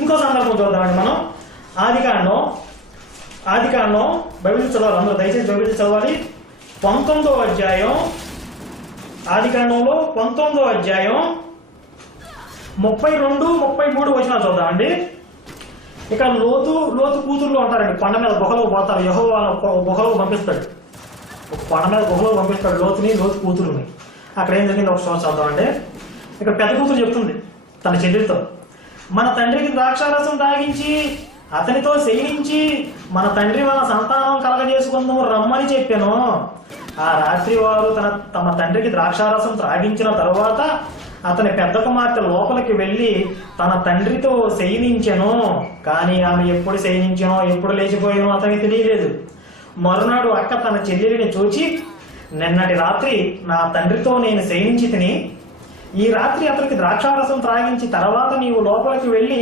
ఇంకో సందర్భం చూద్దామండి మనం. ఆదికాండం బైబిల్ చదవాలి, అందరూ దయచేసి బైబిల్ చదవాలి. 19వ అధ్యాయం, ఆదికాండంలో 19వ అధ్యాయం 32, 33 వచనాలు చూద్దామండి. ఇక్కడ లోతు కూతుర్లు ఉంటారండి, కొండ మీద గుహలో పోతారు. యెహోవా గుహలో పంపిస్తాడు, కొండ మీద గుహలో పంపిస్తాడు లోతు కూతురుని. అక్కడ ఏం జరిగింది ఒకసారి చూద్దామండి. ఇక్కడ పెద్ద కూతురు చెప్తుంది తన చెల్లెలతో, మన తండ్రికి ద్రాక్షారసం తాగించి అతనితో శయనించి మన తండ్రి మన సంతానం కలగజేసుకుందాం రమ్మని చెప్పాను. ఆ రాత్రి వారు తమ తండ్రికి ద్రాక్షారసం త్రాగించిన తరువాత అతని పెద్ద కుమార్తె లోపలికి వెళ్లి తన తండ్రితో శయనించెను. కానీ ఆమె ఎప్పుడు శయనించానో ఎప్పుడు లేచిపోయానో అతనికి తెలియలేదు. మరునాడు అక్క తన చెల్లెలిని చూచి, నిన్నటి రాత్రి నా తండ్రితో నేను శయనించి తిని, ఈ రాత్రి అతనికి ద్రాక్షారసం త్రాగించి తర్వాత నీవు లోపలికి వెళ్లి